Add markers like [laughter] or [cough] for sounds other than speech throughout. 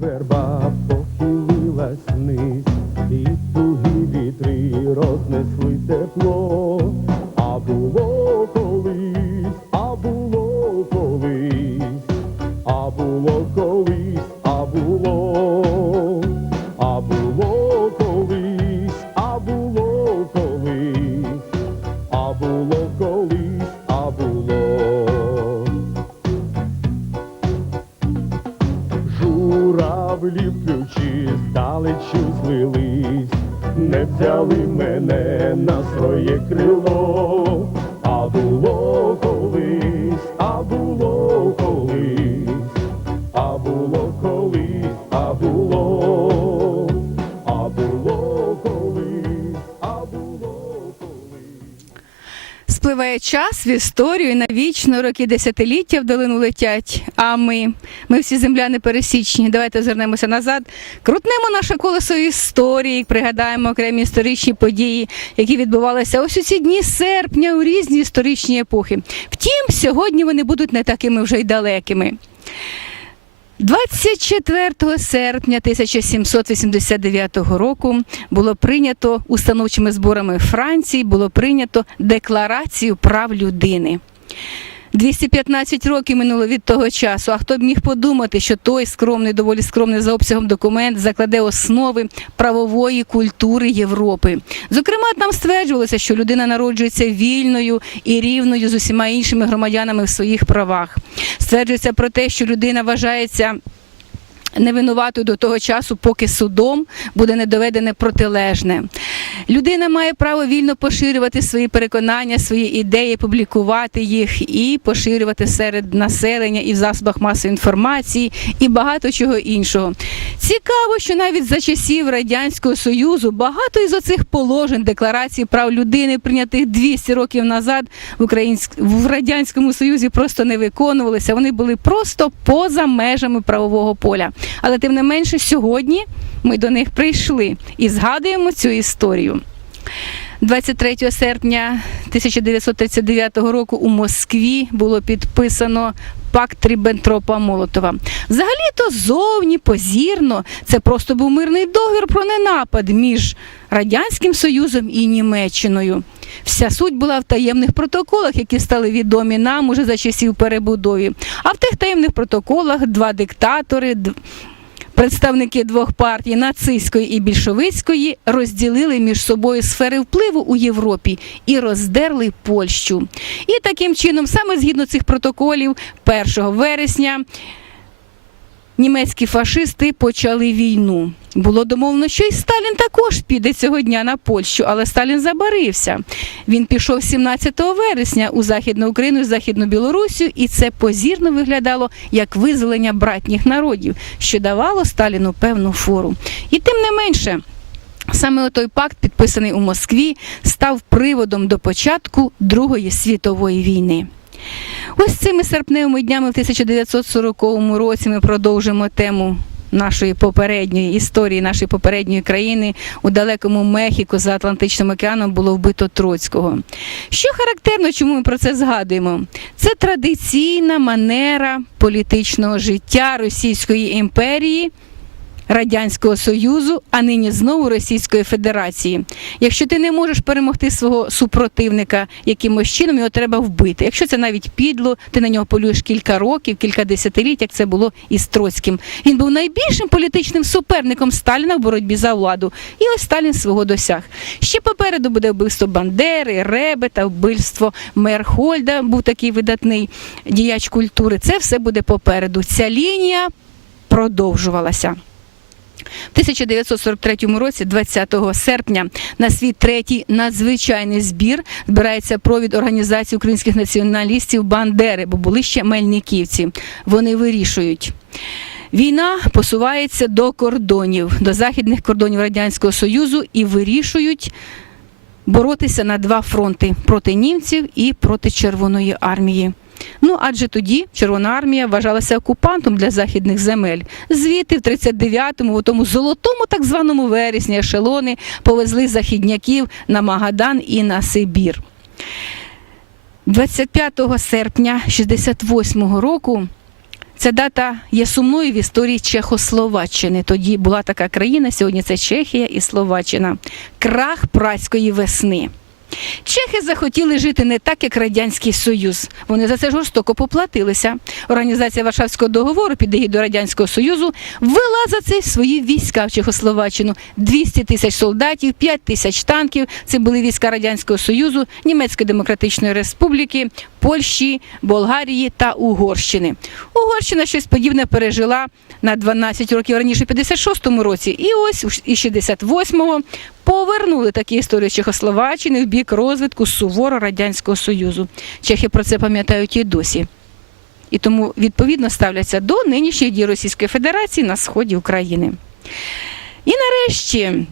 верба похилилась вниз, і тугі вітри рознесли тепло. А було Журавлі ключі стали злились, не взяли мене на своє крило, а було колись, а було час в історію, навічно роки десятиліття в долину летять. А ми, ми всі земляни пересічні. Давайте озирнемося назад, крутнемо наше колесо історії, пригадаємо окремі історичні події, які відбувалися ось у ці дні серпня у різні історичні епохи. Втім, сьогодні вони будуть не такими вже й далекими. 24 серпня 1789 року було прийнято установчими зборами Франції було прийнято Декларацію прав людини. 215 років минуло від того часу. А хто б міг подумати, що той скромний, доволі скромний за обсягом документ закладе основи правової культури Європи. Зокрема, там стверджувалося, що людина народжується вільною і рівною з усіма іншими громадянами в своїх правах. Стверджується про те, що людина вважається невинуватою до того часу, поки судом буде не доведене протилежне. Людина має право вільно поширювати свої переконання, свої ідеї, публікувати їх і поширювати серед населення і в засобах масової інформації, і багато чого іншого. Цікаво, що навіть за часів Радянського Союзу багато із оцих положень декларації прав людини, прийнятих 200 років назад в Українськ... в Радянському Союзі, просто не виконувалися. Вони були просто поза межами правового поля. Але тим не менше, сьогодні ми до них прийшли і згадуємо цю історію. 23 серпня 1939 року у Москві було підписано пакт Ріббентропа Молотова. Взагалі-то зовні позірно це просто був мирний договір про ненапад між Радянським Союзом і Німеччиною. Вся суть була в таємних протоколах, які стали відомі нам уже за часів перебудови. А в тих таємних протоколах два диктатори, представники двох партій нацистської і більшовицької розділили між собою сфери впливу у Європі і роздерли Польщу. І таким чином, саме згідно цих протоколів, 1 вересня німецькі фашисти почали війну. Було домовлено, що і Сталін також піде цього дня на Польщу, але Сталін забарився. Він пішов 17 вересня у Західну Україну, Західну Білорусію, і це позірно виглядало як визволення братніх народів, що давало Сталіну певну фору. І тим не менше. Саме той пакт, підписаний у Москві, став приводом до початку Другої світової війни. Ось цими серпневими днями в 1940 році ми продовжимо тему нашої попередньої історії, нашої попередньої країни у далекому Мехіко за Атлантичним океаном було вбито Троцького. Що характерно, чому ми про це згадуємо? Це традиційна манера політичного життя Російської імперії. Радянського Союзу, а нині знову Російської Федерації. Якщо ти не можеш перемогти свого супротивника якимось чином, його треба вбити. Якщо це навіть підло, ти на нього полюєш кілька років, кілька десятиліть, як це було із Троцьким. Він був найбільшим політичним суперником Сталіна в боротьбі за владу. І ось Сталін свого досяг. Ще попереду буде вбивство Бандери, Ребета, вбивство Мерхольда, був такий видатний діяч культури. Це все буде попереду. Ця лінія продовжувалася. В 1943 році, 20 серпня, на свій третій надзвичайний збір збирається провід організації українських націоналістів Бандери, бо були ще мельниківці. Вони вирішують. Війна посувається до кордонів, до західних кордонів Радянського Союзу і вирішують боротися на два фронти проти німців і проти Червоної армії. Ну адже тоді Червона армія вважалася окупантом для західних земель. Звідти в 39-му, у тому золотому так званому вересні, ешелони повезли західняків на Магадан і на Сибір. 25 серпня 68 року Ця дата є сумною в історії Чехословаччини. Тоді була така країна, сьогодні це Чехія і Словаччина. Крах працької весни. Чехи захотіли жити не так, як Радянський Союз. Вони за це жорстоко поплатилися. Організація Варшавського договору під егідою Радянського Союзу ввела за це свої війська в Чехословаччину. 200 тисяч солдатів, 5 тисяч танків. Це були війська Радянського Союзу, Німецької Демократичної Республіки, Польщі, Болгарії та Угорщини. Угорщина щось подібне пережила на 12 років раніше, в 56-му році, і ось і 68-го повернули такі історії Чехословаччини в бік розвитку суворо радянського союзу. Чехи про це пам'ятають і досі. І тому відповідно ставляться до нинішніх дій Російської Федерації на сході України. І нарешті.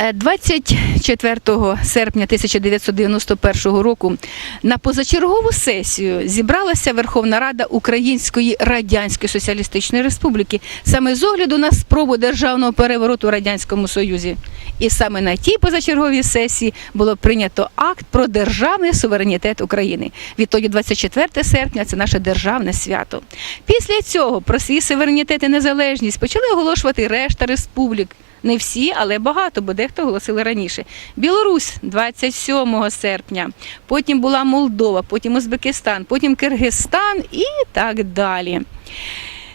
Е, 24 серпня 1991 року на позачергову сесію зібралася Верховна Рада Української Радянської Соціалістичної Республіки саме з огляду на спробу державного перевороту у Радянському Союзі. І саме на тій позачерговій сесії було прийнято акт про державний суверенітет України. Відтоді 24 серпня це наше державне свято. Після цього про свій суверенітет і незалежність почали оголошувати решта республік. Не всі, але багато, бо дехто оголосили раніше. Білорусь 27 серпня, потім була Молдова, потім Узбекистан, потім Киргизстан і так далі.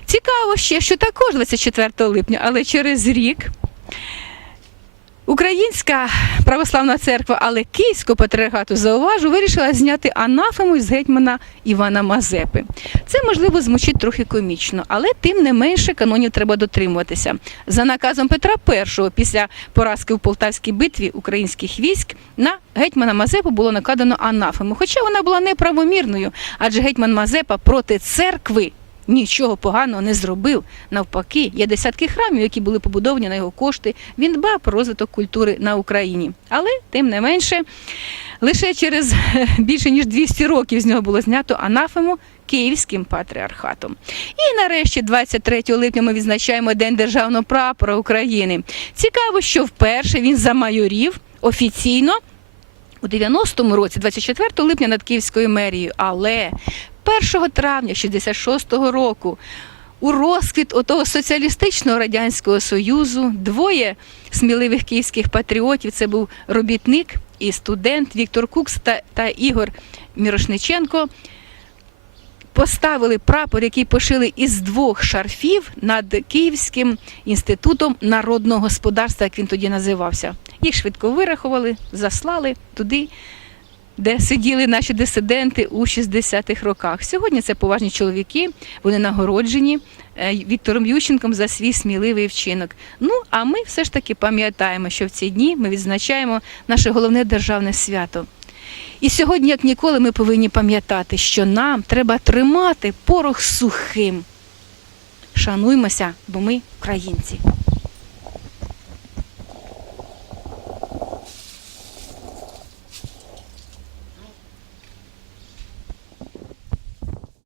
Цікаво ще, що також 24 липня, але через рік Українська православна церква, але Київського патріархату зауважу, вирішила зняти анафему з гетьмана Івана Мазепи. Це можливо звучить трохи комічно, але тим не менше канонів треба дотримуватися. За наказом Петра І після поразки у Полтавській битві українських військ на гетьмана Мазепу було накладено анафему. Хоча вона була неправомірною, адже гетьман Мазепа проти церкви нічого поганого не зробив. Навпаки, є десятки храмів, які були побудовані на його кошти. Він дбав про розвиток культури на Україні. Але тим не менше, лише через [laughs] більше ніж 200 років з нього було знято анафему Київським патріархатом. І нарешті, 23 липня, ми відзначаємо День державного прапора України. Цікаво, що вперше він замайорів офіційно у 90-му році, 24 липня над Київською мерією, але 1 травня 66-го року у розквіт отого соціалістичного радянського союзу двоє сміливих київських патріотів. Це був робітник і студент Віктор Кукс та, та Ігор Мірошниченко. Поставили прапор, який пошили із двох шарфів над Київським інститутом народного господарства, як він тоді називався. Їх швидко вирахували, заслали туди, де сиділи наші дисиденти у 60-х роках. Сьогодні це поважні чоловіки, вони нагороджені е, Віктором Ющенком за свій сміливий вчинок. Ну а ми все ж таки пам'ятаємо, що в ці дні ми відзначаємо наше головне державне свято. І сьогодні, як ніколи, ми повинні пам'ятати, що нам треба тримати порох сухим. Шануймося, бо ми українці.